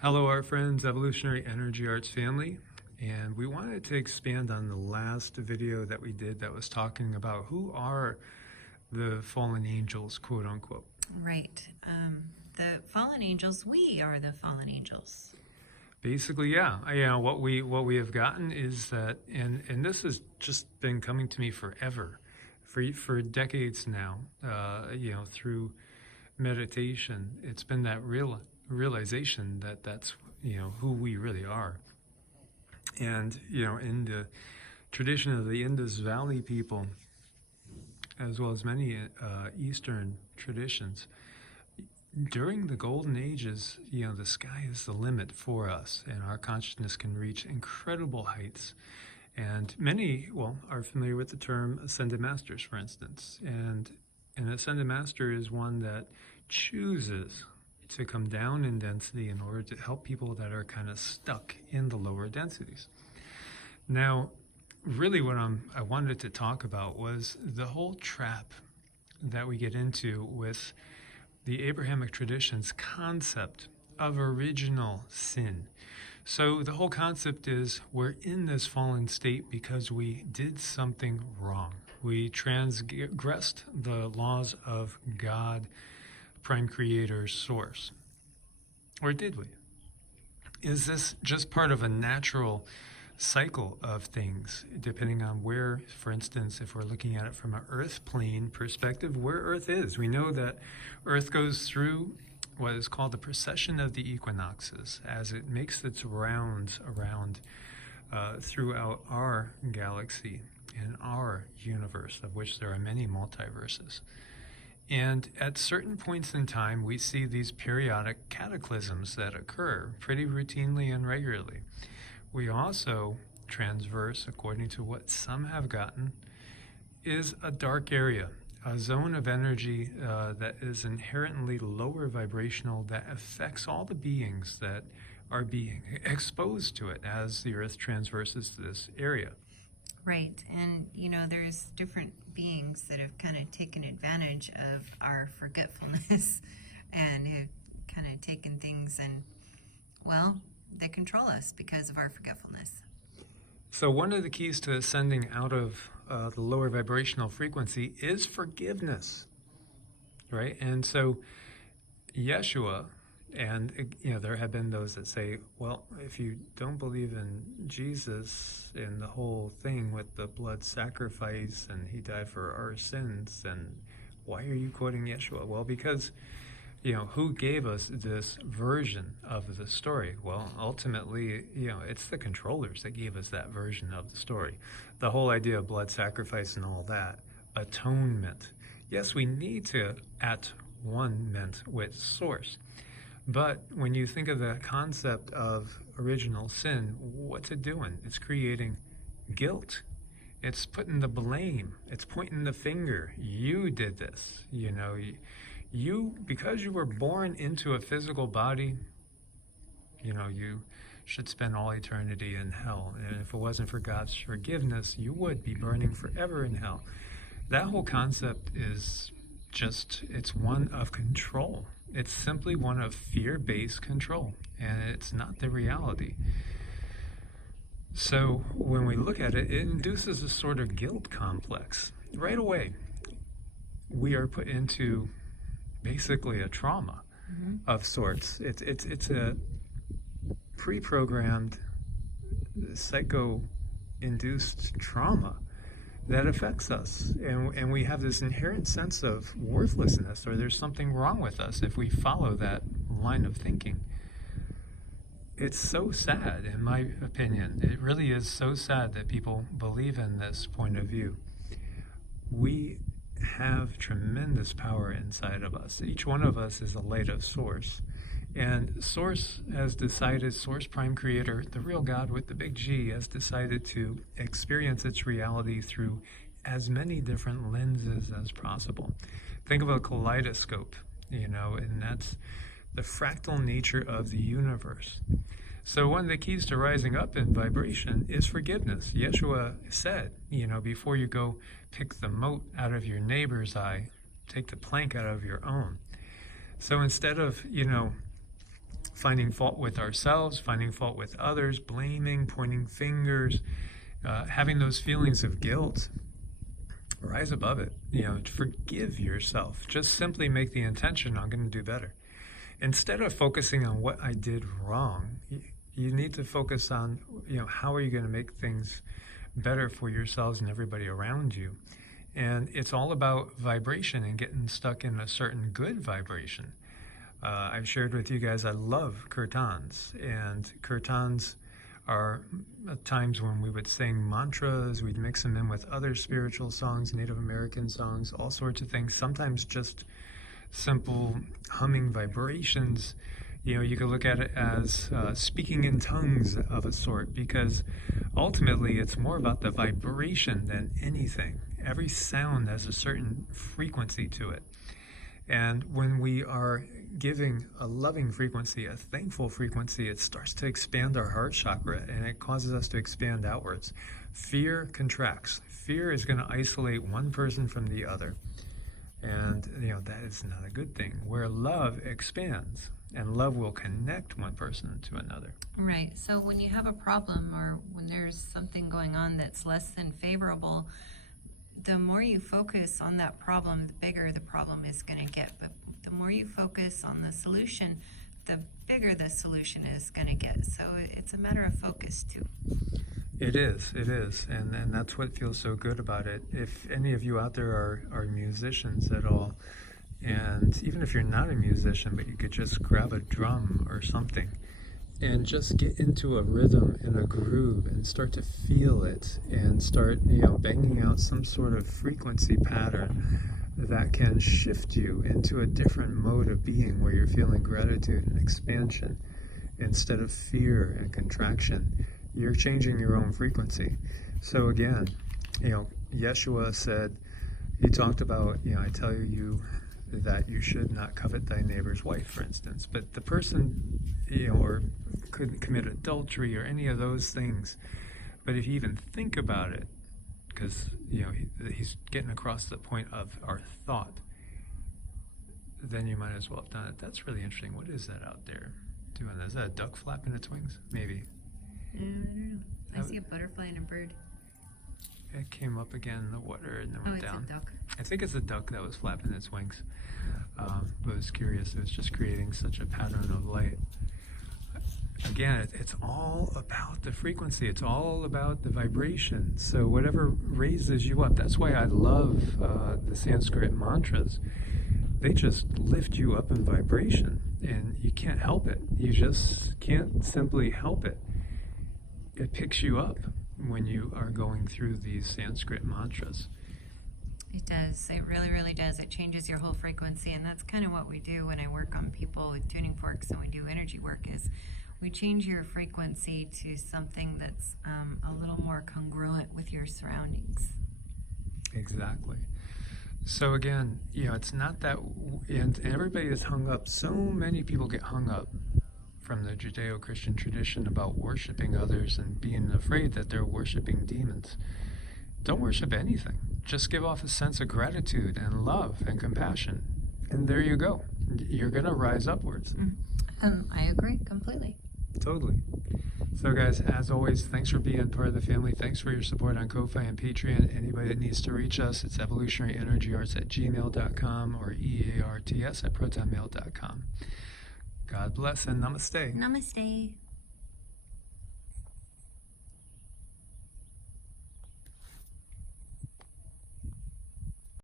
Hello, our friends, Evolutionary Energy Arts family, and we wanted to expand on the last video that we did that was talking about who are the fallen angels, quote unquote. Right. The fallen angels, we are the fallen angels. Basically, yeah. What we have gotten is that, and this has just been coming to me forever, for decades now. Through meditation, it's been that realization that that's who we really are. And in the tradition of the Indus Valley people, as well as many Eastern traditions, during the golden ages, the sky is the limit for us, and our consciousness can reach incredible heights. And many, are familiar with the term ascended masters, for instance. And an ascended master is one that chooses to come down in density in order to help people that are kind of stuck in the lower densities. Now, really what I wanted to talk about was the whole trap that we get into with the Abrahamic tradition's concept of original sin. So the whole concept is we're in this fallen state because we did something wrong. We transgressed the laws of God, Prime Creator, Source. Or did we? Is this just part of a natural cycle of things, depending on where, for instance, if we're looking at it from an Earth plane perspective, where Earth is? We know that Earth goes through what is called the precession of the equinoxes as it makes its rounds around throughout our galaxy and our universe, of which there are many multiverses. And at certain points in time, we see these periodic cataclysms that occur pretty routinely and regularly. We also transverse, according to what some have gotten, is a dark area, a zone of energy that is inherently lower vibrational that affects all the beings that are being exposed to it as the Earth transverses this area. Right. And, there's different beings that have kind of taken advantage of our forgetfulness and have kind of taken things and, they control us because of our forgetfulness. So one of the keys to ascending out of the lower vibrational frequency is forgiveness, right? And so Yeshua, and there have been those that say, well, if you don't believe in Jesus and the whole thing with the blood sacrifice and he died for our sins, then why are you quoting Yeshua? Well, because who gave us this version of the story? Well, ultimately, it's the controllers that gave us that version of the story. The whole idea of blood sacrifice and all that, atonement. Yes, we need to at one meant with Source. But when you think of the concept of original sin, what's it doing? It's creating guilt. It's putting the blame. It's pointing the finger. You did this. You, because you were born into a physical body, you should spend all eternity in hell. And if it wasn't for God's forgiveness, you would be burning forever in hell. That whole concept is it's one of control. It's simply one of fear-based control, and it's not the reality. So when we look at it, it induces a sort of guilt complex. Right away, we are put into basically a trauma of sorts. It's a pre-programmed psycho-induced trauma that affects us, and we have this inherent sense of worthlessness, or there's something wrong with us if we follow that line of thinking. It's so sad, in my opinion. It really is so sad that people believe in this point of view. We have tremendous power inside of us. Each one of us is a light of Source. And Source has decided, Source Prime Creator, the real God with the big G, has decided to experience its reality through as many different lenses as possible. Think of a kaleidoscope, and that's the fractal nature of the universe. So one of the keys to rising up in vibration is forgiveness. Yeshua said, before you go pick the mote out of your neighbor's eye, take the plank out of your own. So instead of, finding fault with ourselves, finding fault with others, blaming, pointing fingers, having those feelings of guilt. Rise above it. Forgive yourself. Just simply make the intention, I'm going to do better. Instead of focusing on what I did wrong, you need to focus on, how are you going to make things better for yourselves and everybody around you. And it's all about vibration and getting stuck in a certain good vibration. I've shared with you guys, I love kirtans, and kirtans are times when we would sing mantras, we'd mix them in with other spiritual songs, Native American songs, all sorts of things, sometimes just simple humming vibrations. You could look at it as speaking in tongues of a sort, because ultimately it's more about the vibration than anything. Every sound has a certain frequency to it. And when we are giving a loving frequency, a thankful frequency, it starts to expand our heart chakra, and it causes us to expand outwards. Fear contracts. Fear is going to isolate one person from the other. And, that is not a good thing. Where love expands, and love will connect one person to another. Right. So when you have a problem, or when there's something going on that's less than favorable, the more you focus on that problem, the bigger the problem is going to get. But the more you focus on the solution, the bigger the solution is going to get. So it's a matter of focus too. It is. And that's what feels so good about it. If any of you out there are musicians at all, and even if you're not a musician, but you could just grab a drum or something and just get into a rhythm and a groove and start to feel it, and start, banging out some sort of frequency pattern that can shift you into a different mode of being, where you're feeling gratitude and expansion instead of fear and contraction. You're changing your own frequency. So again, Yeshua said, he talked about, I tell you that you should not covet thy neighbor's wife, for instance. But the person, or could commit adultery or any of those things. But if you even think about it, because, he's getting across the point of our thought, then you might as well have done it. That's really interesting. What is that out there doing? Is that a duck flapping its wings? Maybe. I don't know. I see a butterfly and a bird. It came up again in the water and then went down. It's a duck. I think it's a duck that was flapping its wings. But it was curious. It was just creating such a pattern of light. Again, it's all about the frequency. It's all about the vibration. So whatever raises you up. That's why I love the Sanskrit mantras. They just lift you up in vibration, and you can't help it. You just can't simply help it. It picks you up when you are going through these Sanskrit mantras. It does. It really, really does. It changes your whole frequency, and that's kind of what we do when I work on people with tuning forks and we do energy work, is we change your frequency to something that's a little more congruent with your surroundings. Exactly. So again, it's not that, and everybody is hung up. So many people get hung up from the Judeo-Christian tradition about worshiping others and being afraid that they're worshiping demons. Don't worship anything. Just give off a sense of gratitude and love and compassion. And there you go. You're going to rise upwards. I agree completely. Totally. So guys, as always, thanks for being part of the family. Thanks for your support on Ko-Fi and Patreon. Anybody that needs to reach us, it's evolutionaryenergyarts@gmail.com or EEARTS@protonmail.com. God bless and namaste. Namaste.